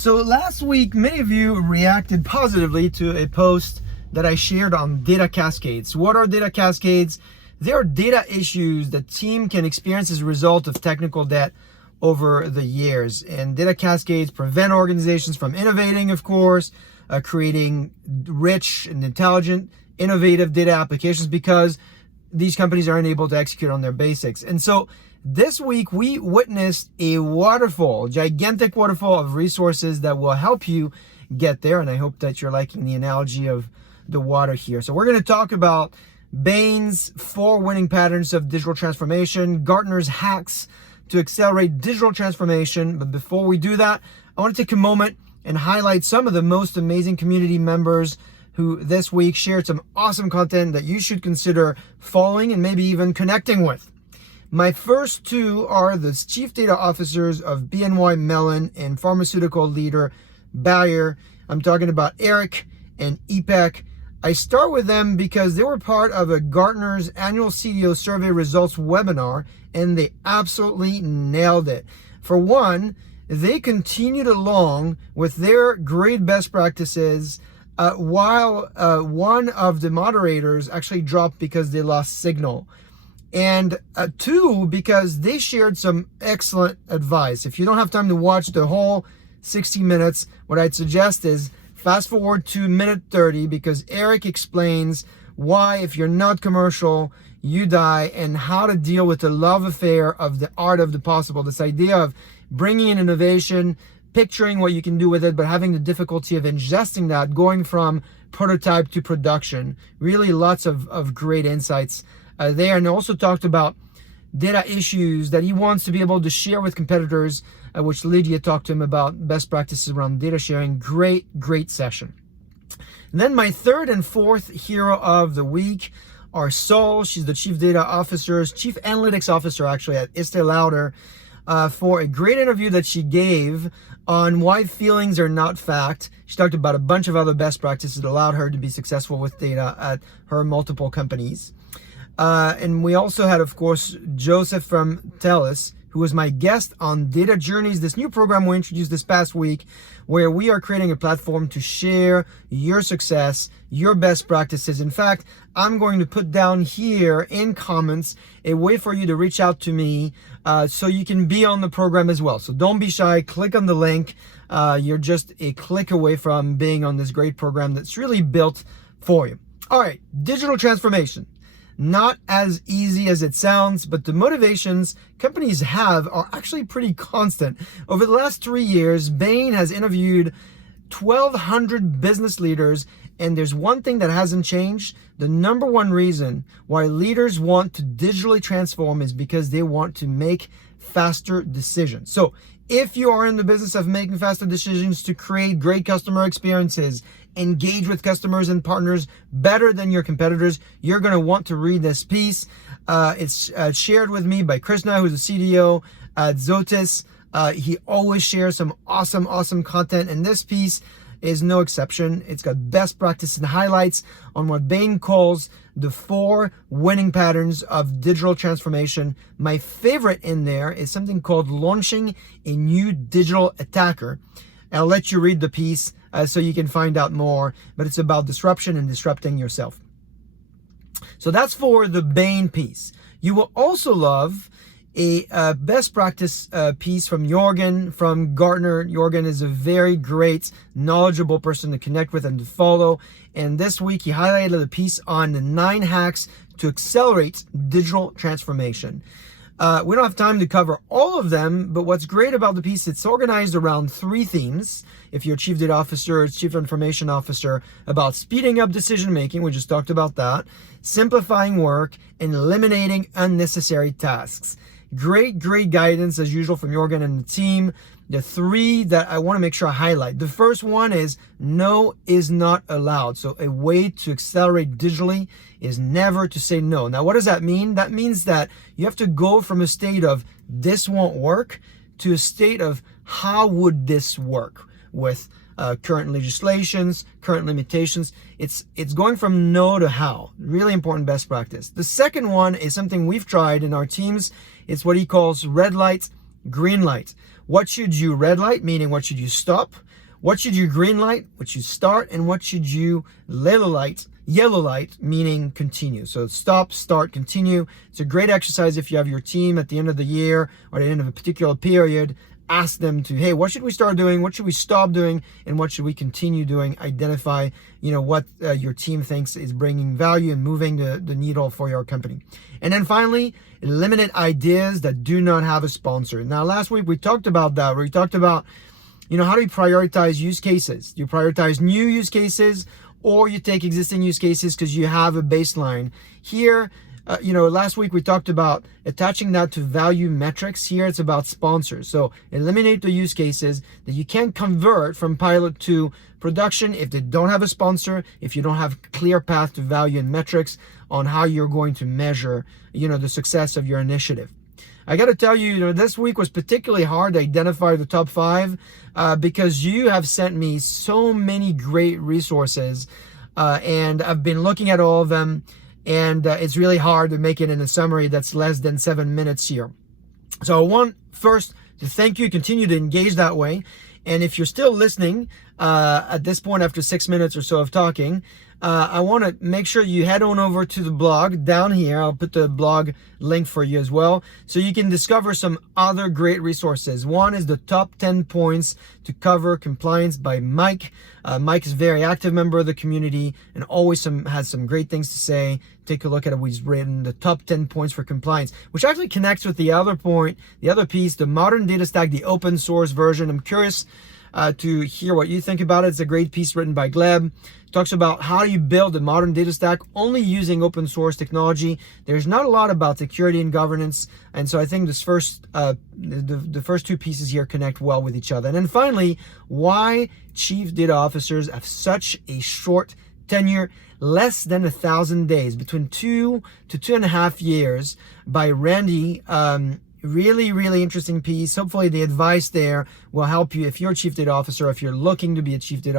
So last week, many of you reacted positively to a post that I shared on data cascades. What are data cascades? They are data issues that team can experience as a result of technical debt over the years. And data cascades prevent organizations from innovating, of course, creating rich and intelligent, innovative data applications because these companies are unable to execute on their basics. And so this week, we witnessed a waterfall, gigantic waterfall of resources that will help you get there. And I hope that you're liking the analogy of the water here. So we're going to talk about Bain's 4 winning patterns of digital transformation, Gartner's hacks to accelerate digital transformation. But before we do that, I want to take a moment and highlight some of the most amazing community members who this week shared some awesome content that you should consider following and maybe even connecting with. My first two are the Chief Data Officers of BNY Mellon and pharmaceutical leader Bayer. I'm talking about Eric and Ipek. I start with them because they were part of a Gartner's annual CDO survey results webinar, and they absolutely nailed it. For one, they continued along with their great best practices while one of the moderators actually dropped because they lost signal. And two, because they shared some excellent advice. If you don't have time to watch the whole 60 minutes, what I'd suggest is fast forward to minute 30, because Eric explains why, if you're not commercial, you die, and how to deal with the love affair of the art of the possible. This idea of bringing in innovation, picturing what you can do with it, but having the difficulty of ingesting that, going from prototype to production. Really lots of great insights there. And also talked about data issues that he wants to be able to share with competitors, which Lydia talked to him about best practices around data sharing. Great session. And then my third and fourth hero of the week are Sol. She's the Chief Data Officer, Chief Analytics Officer actually at Estee Lauder, for a great interview that she gave on why feelings are not fact. She talked about a bunch of other best practices that allowed her to be successful with data at her multiple companies. And we also had, of course, Joseph from TELUS, who was my guest on Data Journeys, this new program we introduced this past week, where we are creating a platform to share your success, your best practices. In fact, I'm going to put down here in comments a way for you to reach out to me so you can be on the program as well. So don't be shy, click on the link. You're just a click away from being on this great program that's really built for you. All right, digital transformation. Not as easy as it sounds, but the motivations companies have are actually pretty constant. Over the last 3 years, Bain has interviewed 1,200 business leaders, and there's one thing that hasn't changed. The number one reason why leaders want to digitally transform is because they want to make faster decisions. So if you are in the business of making faster decisions to create great customer experiences, engage with customers and partners better than your competitors, you're going to want to read this piece. It's shared with me by Krishna, who's the CDO at Zotis. He always shares some awesome content, and this piece is no exception. It's got best practices and highlights on what Bain calls the 4 winning patterns of digital transformation. My favorite in there is something called launching a new digital attacker. I'll let you read the piece so you can find out more, but it's about disruption and disrupting yourself. So that's for the Bain piece. You will also love a best practice piece from Jorgen from Gartner. Jorgen is a very great, knowledgeable person to connect with and to follow. And this week he highlighted a piece on the 9 hacks to accelerate digital transformation. We don't have time to cover all of them, but what's great about the piece, it's organized around 3 themes. If you're Chief Data Officer, Chief Information Officer, about speeding up decision making, we just talked about that, simplifying work, and eliminating unnecessary tasks. Great guidance as usual from Jorgen and the team. The 3 that I want to make sure I highlight. The first one is no is not allowed. So a way to accelerate digitally is never to say no. Now, what does that mean? That means that you have to go from a state of this won't work to a state of how would this work with current legislations, current limitations. It's going from no to how. Really important best practice. The second one is something we've tried in our teams. It's what he calls red light, green light. What should you red light, meaning what should you stop? What should you green light, what should you start? And what should you yellow light, meaning continue. So stop, start, continue. It's a great exercise if you have your team at the end of the year or at the end of a particular period. Ask them to, hey, what should we start doing? What should we stop doing? And what should we continue doing? Identify, what your team thinks is bringing value and moving the needle for your company. And then finally, eliminate ideas that do not have a sponsor. Now, last week we talked about that. We talked about, how do you prioritize use cases? Do you prioritize new use cases, or you take existing use cases because you have a baseline? Here, last week we talked about attaching that to value metrics. Here it's about sponsors. So eliminate the use cases that you can't convert from pilot to production if they don't have a sponsor, if you don't have a clear path to value and metrics on how you're going to measure, the success of your initiative. I got to tell you, this week was particularly hard to identify the top 5 because you have sent me so many great resources, and I've been looking at all of them. And it's really hard to make it in a summary that's less than 7 minutes here. So I want first to thank you, continue to engage that way. And if you're still listening at this point after 6 minutes or so of talking, I want to make sure you head on over to the blog down here. I'll put the blog link for you as well, so you can discover some other great resources. One is the top 10 points to cover compliance by Mike. Mike is a very active member of the community and always has some great things to say. Take a look at what he's written, the top 10 points for compliance, which actually connects with the other point, the other piece, the modern data stack, the open source version. I'm curious to hear what you think about it. It's a great piece written by Gleb. Talks about how you build a modern data stack only using open source technology. There's not a lot about security and governance, and so I think this first the first 2 pieces here connect well with each other. And then finally, why chief data officers have such a short tenure, less than 1,000 days, between 2 to 2.5 years, by Randy. Really, really interesting piece. Hopefully the advice there will help you if you're a chief data officer, if you're looking to be a chief data officer.